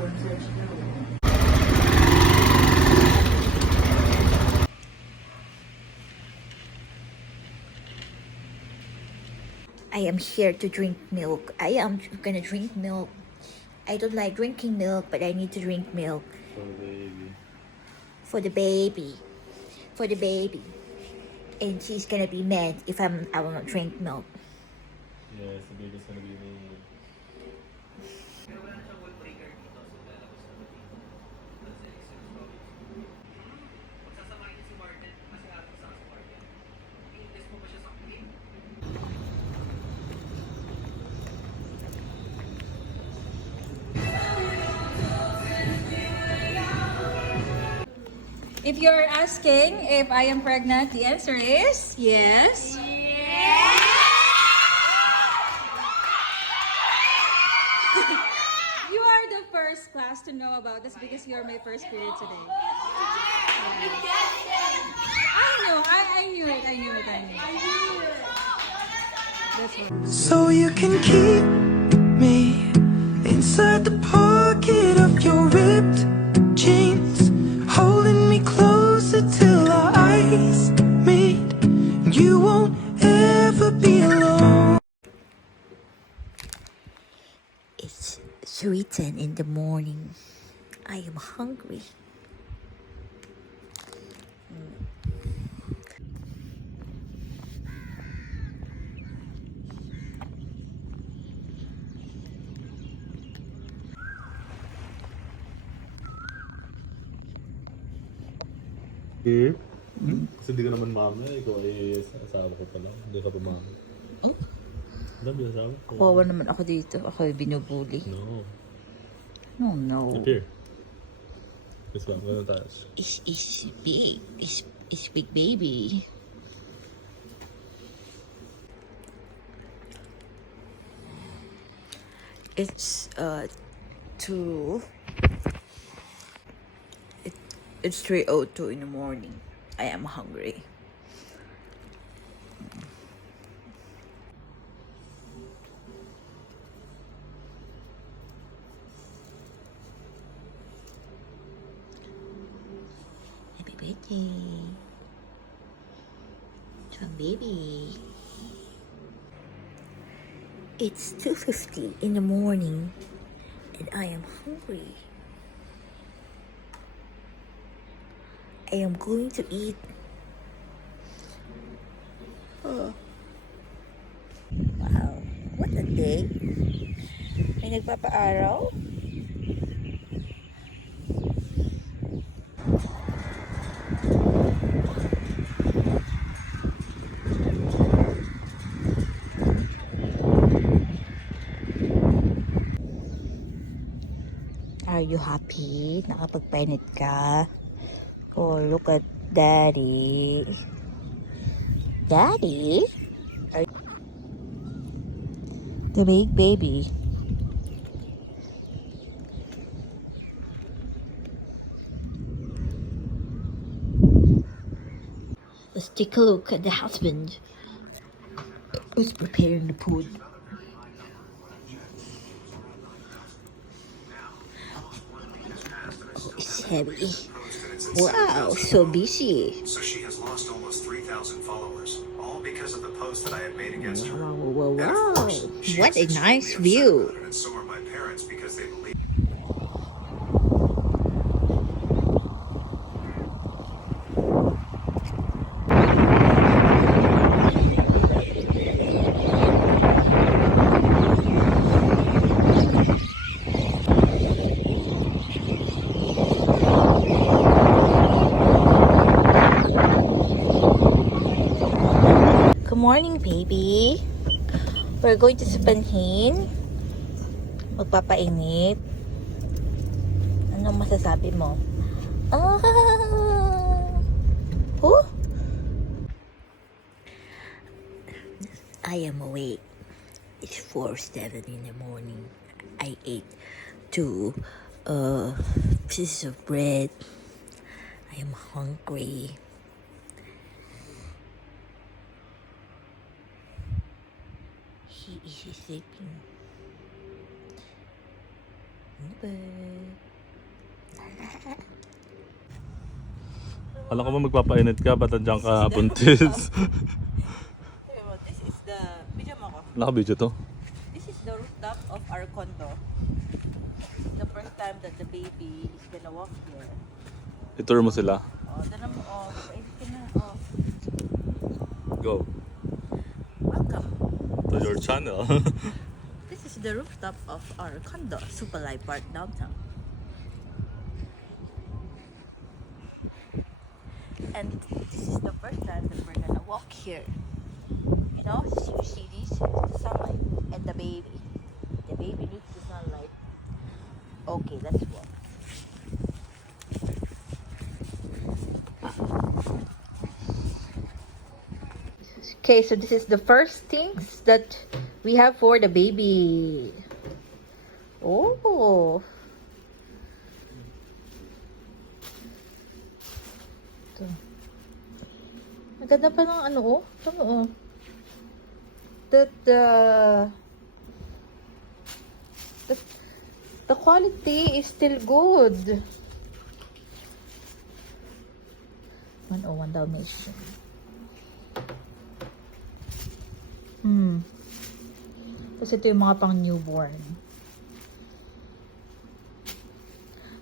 I am here to drink milk. I am gonna drink milk. I don't like drinking milk, but I need to drink milk. For the baby. For the baby. And she's gonna be mad if I will not drink milk. Yes, the baby's gonna be made. If you're asking if I am pregnant, the answer is yes. You are the first class to know about this because you're my first period today. I knew it. That's one. So you can keep me inside the pocket of your ripped jeans, holding me closer till our eyes meet. You won't ever be alone. It's 3:10 in the morning. I am hungry. Babe? Kasi hindi ka naman mama, ikaw ay asawa ko pa lang. Hindi ka pa mama. Oh? Dami asawa ko. Kawawa naman ako dito. Ako ay binubuli. No. No. Up here. This one, ganun tayo. It's big. It's big baby. It's 2. It's 3:02 in the morning. I am hungry. Happy birthday to a baby. It's 2:50 in the morning and I am hungry. I am going to eat. Oh. Wow, what a day. May nagpapaaraw? Are you happy? Nakapagpainit ka? Oh, look at Daddy. Daddy? The big baby. Let's take a look at the husband who's preparing the food. Oh, it's heavy. Wow, so busy. So she has lost almost 3,000 followers, all because of the post that I had made against her. Wow. And of course, she What is a nice extremely view. upset about it, and so are my parents because they believe. Good morning, baby. We're going to Sapanhin. Magpapainit. Anong masasabi mo? Ah! Oh? I am awake. It's 4:07 in the morning. I ate 2 pieces of bread. I am hungry. He is sleeping. Alam ko mo magpapainit ka, ba't nandiyan ka buntis? This is the video mo ko. Naka-video to. This is the rooftop of our condo. The first time that the baby is gonna walk here. I-tour mo sila. Oh, tanong mo, oh, painit ka na. Oh, Go. welcome. To your channel. This is the rooftop of our condo, Supalay Park, downtown. And this is the first time that we're gonna walk here. You know, you see this, the sunlight and the baby. The baby needs the sunlight. Okay, let's walk. Okay, so this is the first things that we have for the baby. Oh. Ito. Maganda pa ng ano, oh. Tama, oh. The quality is still good. 101 Dalmatian. Kasi ito yung mga pang newborn.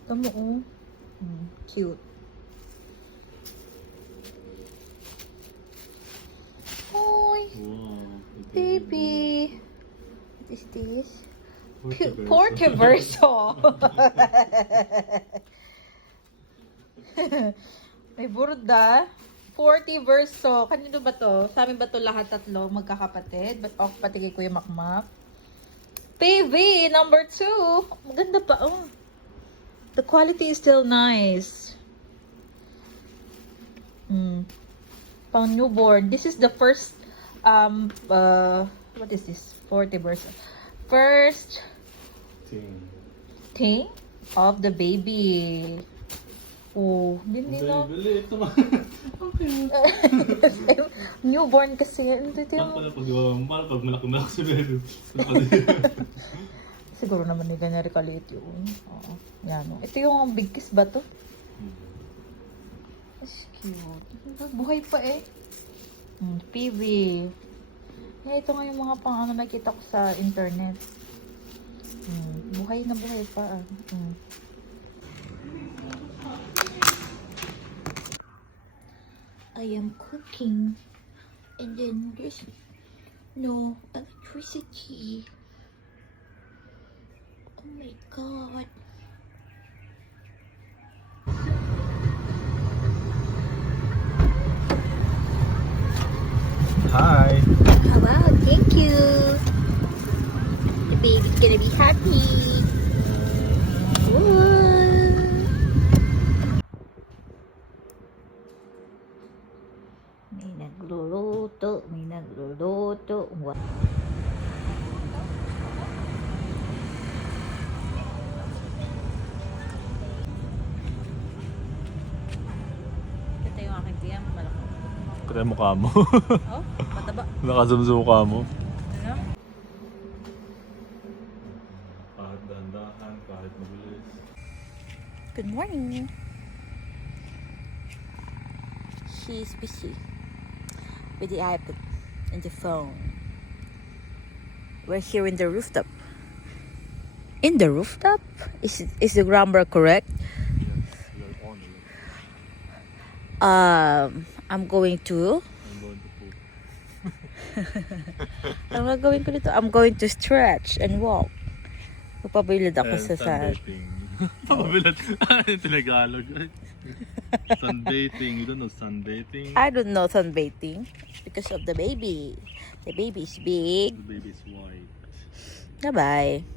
Tama, oh. Cute. Hi, baby. What is this? Portiverso. May burda. 40 verso. Kanino ba to? Sa amin ba to lahat tatlo? Magkakapatid? Ba't ako pati kay Kuya Makmak? PV number 2. Maganda pa. Oh. The quality is still nice. Pang newborn. This is the first what is this? 40 verso. First thing of the baby. Oh, hindi na. Newborn kasi. Pag malaki si Bebe. Siguro naman ni ganyan kaliit yun. Oo. Yan. Ito yung big kiss ba to? That's cute. Buhay pa eh. PV. Ito nga yung mga pang ano nakita ko sa internet. Buhay na buhay pa. I am cooking and then there's no electricity. Oh my god. Hi. Oh, wow, thank you. The baby's gonna be happy. Ooh. May nagluluto. What? Ito yung aking tiyan, malaki. Kaya mukha mo. Oh, mataba. Nakazumzo ka mo. Ano? Kahit dahan-dahan, kahit mabilis. Good morning. She's busy with the iPad and the phone. We're here in the rooftop. In the rooftop? Is the grammar correct? Yes, we are on it. I'm going to. I'm going to poop. Ang gagawin ko dito, I'm going to stretch and walk. Magpabilad ako sa sand. Papabilad. Ano yung Tagalog? Sunbathing. You don't know sunbathing? I don't know sunbathing because of the baby. The baby is big. The baby's white. Bye-bye.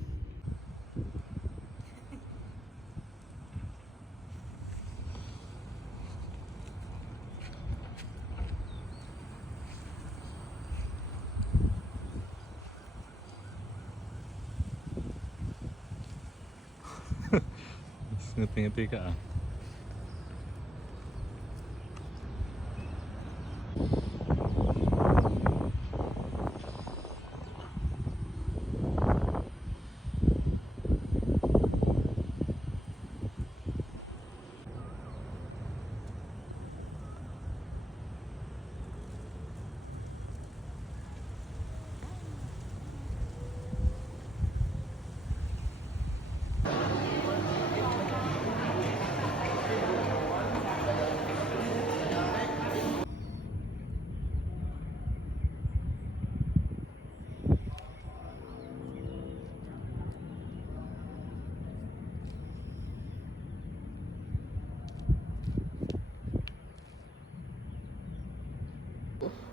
Ngiti-ngiti ka ah.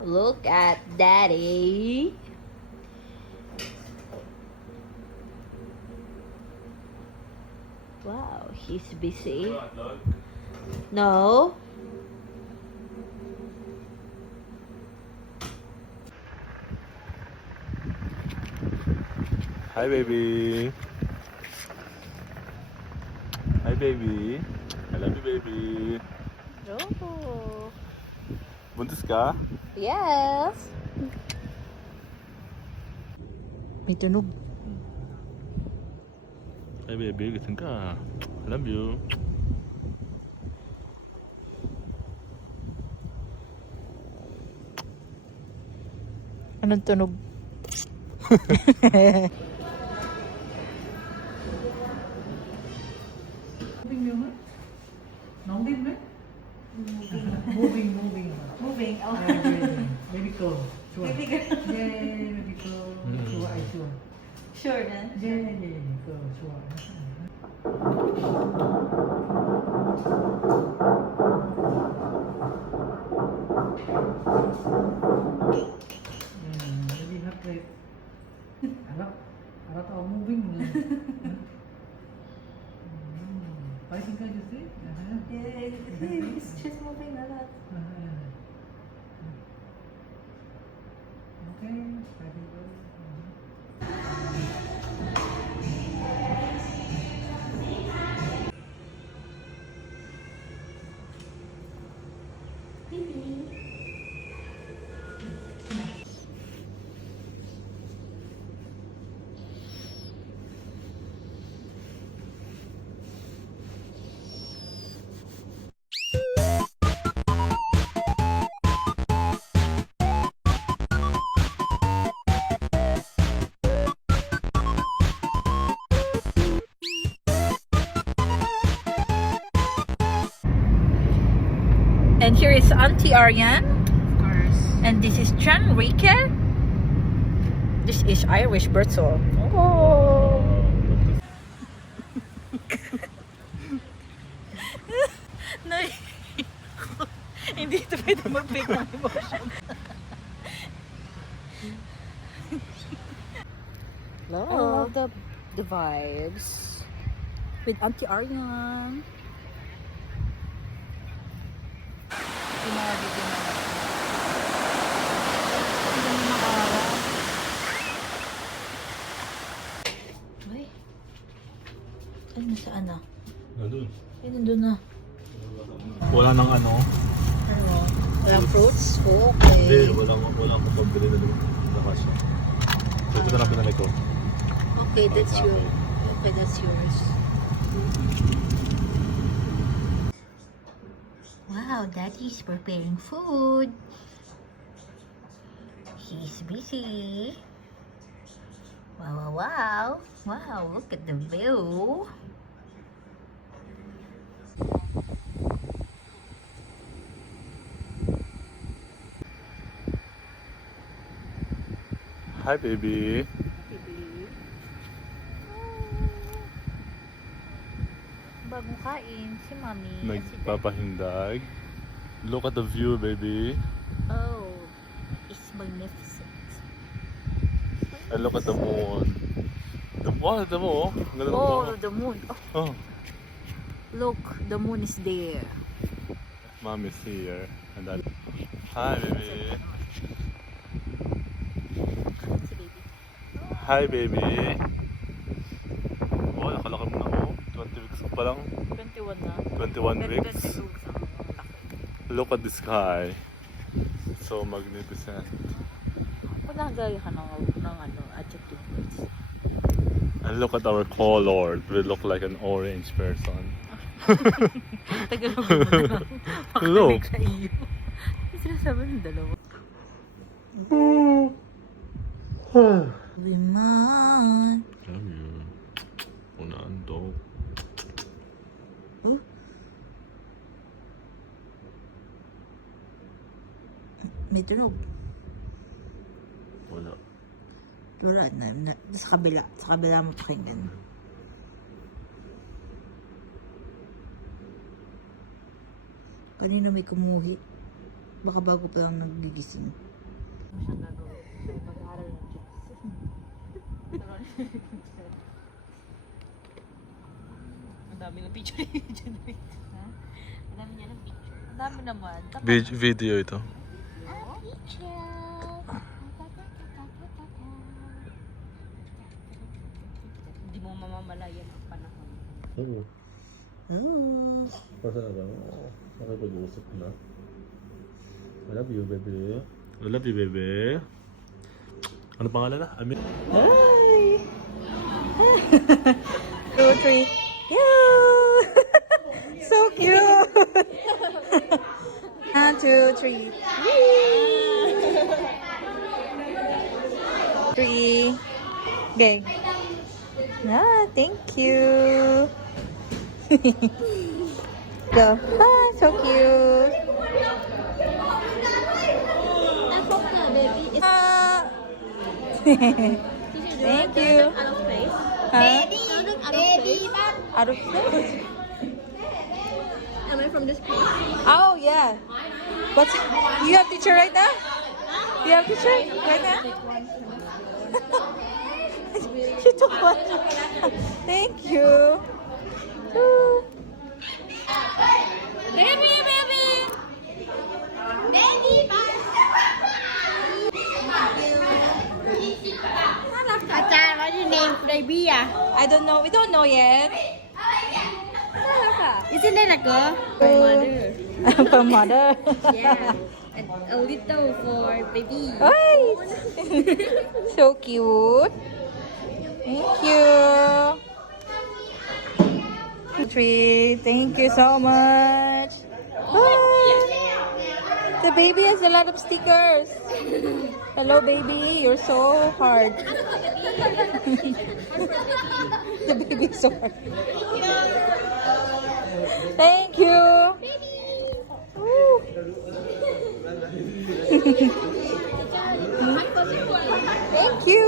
Look at daddy. Wow, he's busy. No. Hi, baby. Hi, baby. I love you, baby. Oh. Buntis ka? Yes. May tunog. Hi, baby. Gising ka. I love you. Anong tunog? Moving. Oh. Baby ko. Sure. Baby girl. Yeah, baby ko. Sure, I sure. Sure na. Yeah, ko. Sure. Really hot right. Alat all moving. Fighting ka just eh? Yeah, she's moving a lot. Okay, fighting good. And here is Auntie Ariane. Of course. And this is Chanrike. This is Irish bird song. Oh. Hindi ito pwede mag-fake ng emotion. Love the vibes With Auntie Ariane. Uy. Ay, nasaan na? Nandun. Ay, nandun na. Wala nang ano. Walang fruits? Hindi, Okay. walang kapambili na doon. Saka siya. So ito na lang pinamay ko. Okay, that's yours. Okay, that's yours. Wow, Daddy's preparing food. He's busy. Wow, wow, wow. Wow, look at the view. Hi, baby. Bagong kain si Mami. Nagpapahindag. Look at the view, baby. Oh, it's magnificent. And look at the moon. The moon. Ang ganda ng Oh, moon. the moon. Oh, Oh, look, the moon is there. Mom is here. And then, hi, baby. Si baby. Hi, baby. Oh, nakalaki mo na ako. 20 weeks pa lang. 21 na. 21 Pero weeks. 22 ang laki. Look at the sky. So magnificent. Wala gaya ka ng ano, adjective words. And look at our color. We look like an orange person. Tagalog mo na lang. Look. Sa iyo. Yung sinasabi ng dalawa. Wiman. Love you. Unantok. May tunog. Wala. Wala na. Sa kabila. Sa kabila mo pakinggan. Kanina may kumuhi. Baka bago pa lang nagigising. Ang dami ng picture ni Generate. Ha? Ang dami niya ng picture. Ang dami naman. Video ito. Hindi mo mamamalayan ang panahon. Oo. Pasa na lang. Nakipag-uusap na. I love you, baby. I love you, baby. Ano pangalan na? Amin. Hi! 2, 3. Yeah! So cute! 1, 2, 3. 3. Okay. Thank you. Go. So cute. Thank you. Out of place? Am I from this place? Oh, yeah. What's you have teacher right now? You have teacher right now? You took one. Thank you. Woo. Baby! What's your name? Baby I don't know. We don't know yet. Isn't that a girl? For mother. Yeah. And a little for baby. Ay! So cute. Thank you. 3. Thank you so much. The baby has a lot of stickers. Hello, baby. You're so hard. The baby is so hard. Thank you. Woo. Thank you.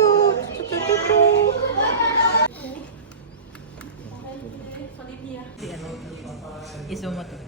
Iso mo to.